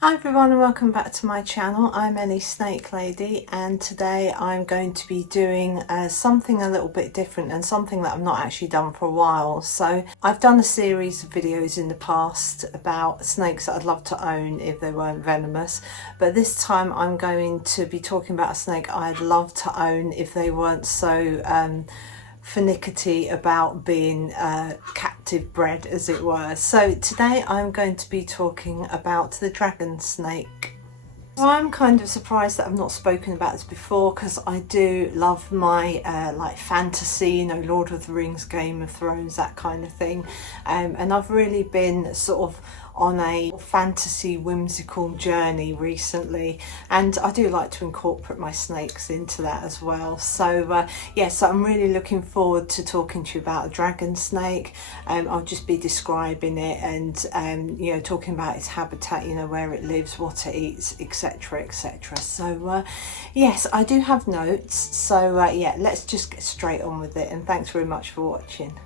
Hi everyone and welcome back to my channel. I'm Ellie Snake Lady, and today I'm going to be doing something a little bit different and something that I've not actually done for a while. So I've done a series of videos in the past about snakes that I'd love to own if they weren't venomous, but this time I'm going to be talking about a snake I'd love to own if they weren't so finicky about being captive bred, as it were. So today I'm going to be talking about the dragon snake. So I'm kind of surprised that I've not spoken about this before, because I do love my like fantasy, you know, Lord of the Rings, Game of Thrones, that kind of thing, and I've really been sort of on a fantasy whimsical journey recently, and I do like to incorporate my snakes into that as well. So yes, I'm really looking forward to talking to you about a dragon snake. I'll just be describing it and you know, talking about its habitat, you know, where it lives, what it eats, etc, etc. So yes, I do have notes, so yeah, let's just get straight on with it, and thanks very much for watching.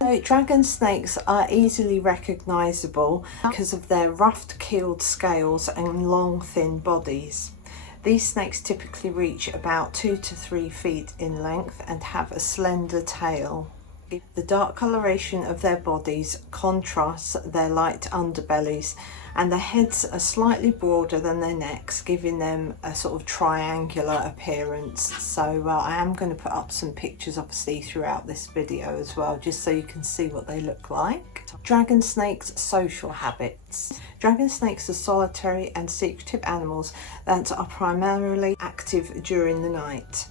So dragon snakes are easily recognisable because of their roughed keeled scales and long thin bodies. These snakes typically reach about 2 to 3 feet in length and have a slender tail. The dark coloration of their bodies contrasts their light underbellies, and their heads are slightly broader than their necks, giving them a sort of triangular appearance. So I am going to put up some pictures obviously throughout this video as well, just so you can see what they look like. Dragon snakes' social habits. Dragon snakes are solitary and secretive animals that are primarily active during the night.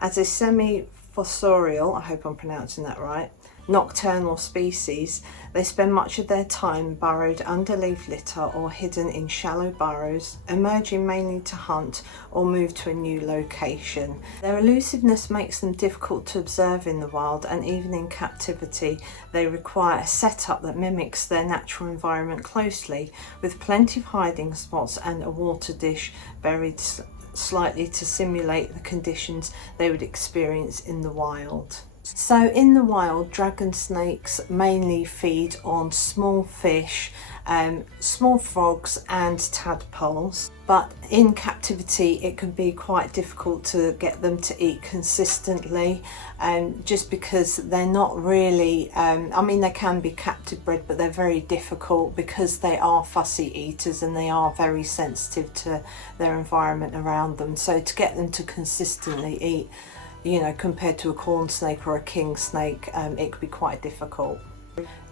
As a semi-fossorial, I hope I'm pronouncing that right, nocturnal species, they spend much of their time burrowed under leaf litter or hidden in shallow burrows, emerging mainly to hunt or move to a new location. Their elusiveness makes them difficult to observe in the wild, and even in captivity they require a setup that mimics their natural environment closely, with plenty of hiding spots and a water dish buried slightly to simulate the conditions they would experience in the wild. So in the wild, dragon snakes mainly feed on small fish, small frogs and tadpoles, but in captivity it can be quite difficult to get them to eat consistently, just because they're not really, I mean, they can be captive bred, but they're very difficult because they are fussy eaters and they are very sensitive to their environment around them. So to get them to consistently eat, you know, compared to a corn snake or a king snake, it could be quite difficult.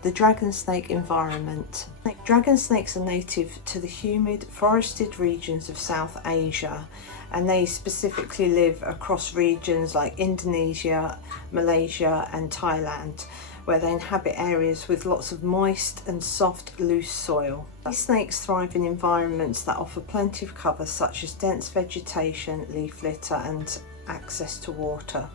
The dragon snake environment. Dragon snakes are native to the humid forested regions of South Asia, and they specifically live across regions like Indonesia, Malaysia and Thailand, where they inhabit areas with lots of moist and soft loose soil. These snakes thrive in environments that offer plenty of cover, such as dense vegetation, leaf litter and access to water.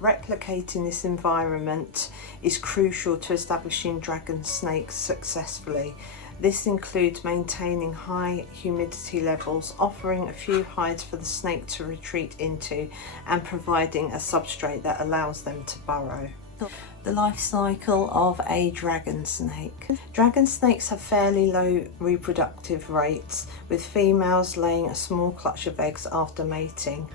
Replicating this environment is crucial to establishing dragon snakes successfully. This includes maintaining high humidity levels, offering a few hides for the snake to retreat into, and providing a substrate that allows them to burrow. The life cycle of a dragon snake. Dragon snakes have fairly low reproductive rates, with females laying a small clutch of eggs after mating.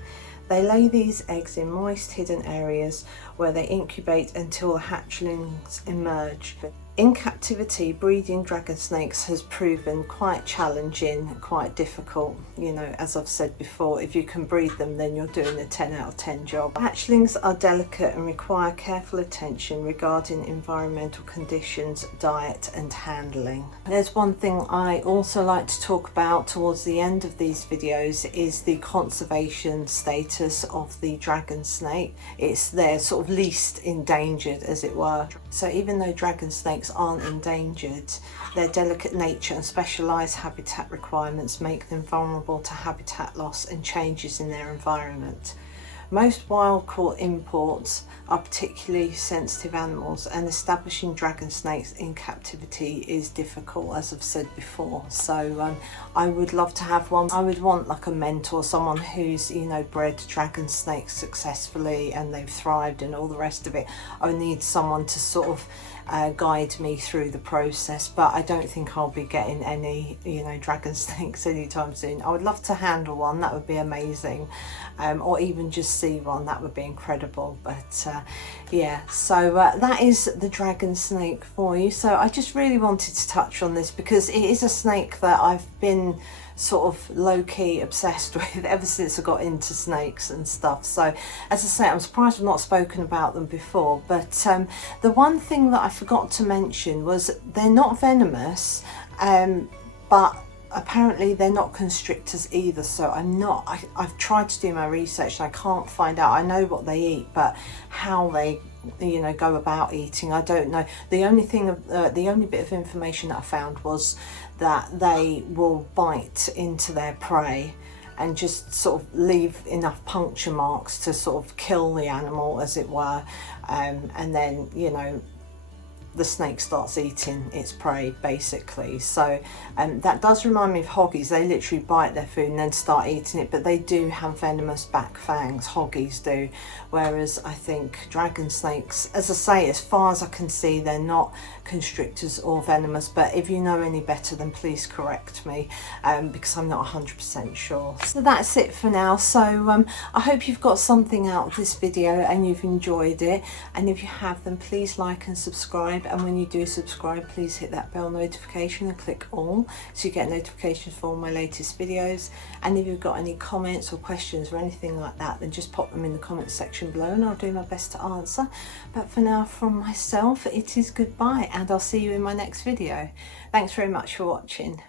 They lay these eggs in moist hidden areas where they incubate until the hatchlings emerge. In captivity, breeding dragon snakes has proven quite challenging, quite difficult. You know, as I've said before, if you can breed them, then you're doing a 10 out of 10 job. Hatchlings are delicate and require careful attention regarding environmental conditions, diet and handling. There's one thing I also like to talk about towards the end of these videos, is the conservation status of the dragon snake. It's their sort of least endangered, as it were. So even though dragon snakes aren't endangered, their delicate nature and specialised habitat requirements make them vulnerable to habitat loss and changes in their environment. Most wild-caught imports are particularly sensitive animals, and establishing dragon snakes in captivity is difficult, as I've said before. So I would love to have one. I would want like a mentor, someone who's, you know, bred dragon snakes successfully and they've thrived and all the rest of it. I would need someone to sort of guide me through the process, but I don't think I'll be getting any, you know, dragon snakes anytime soon. I would love to handle one, that would be amazing, or even just see one, that would be incredible. But yeah, so that is the dragon snake for you. So I just really wanted to touch on this because it is a snake that I've been sort of low-key obsessed with ever since I got into snakes and stuff. So as I say, I'm surprised I've not spoken about them before, but the one thing that I forgot to mention was they're not venomous, but apparently they're not constrictors either. So I've tried to do my research and I can't find out. I know what they eat, but how they, you know, go about eating, I don't know. The only thing, the only bit of information that I found was that they will bite into their prey and just sort of leave enough puncture marks to sort of kill the animal, as it were, and then, you know, the snake starts eating its prey basically. So that does remind me of hoggies. They literally bite their food and then start eating it, but they do have venomous back fangs, hoggies do, whereas I think dragon snakes, as I say, as far as I can see, they're not constrictors or venomous. But if you know any better, then please correct me, because I'm not 100% sure. So that's it for now. So I hope you've got something out of this video and you've enjoyed it, and if you have, then please like and subscribe. And when you do subscribe, please hit that bell notification and click all so you get notifications for all my latest videos. And if you've got any comments or questions or anything like that, then just pop them in the comment section below and I'll do my best to answer. But for now, from myself, it is goodbye, and I'll see you in my next video. Thanks very much for watching.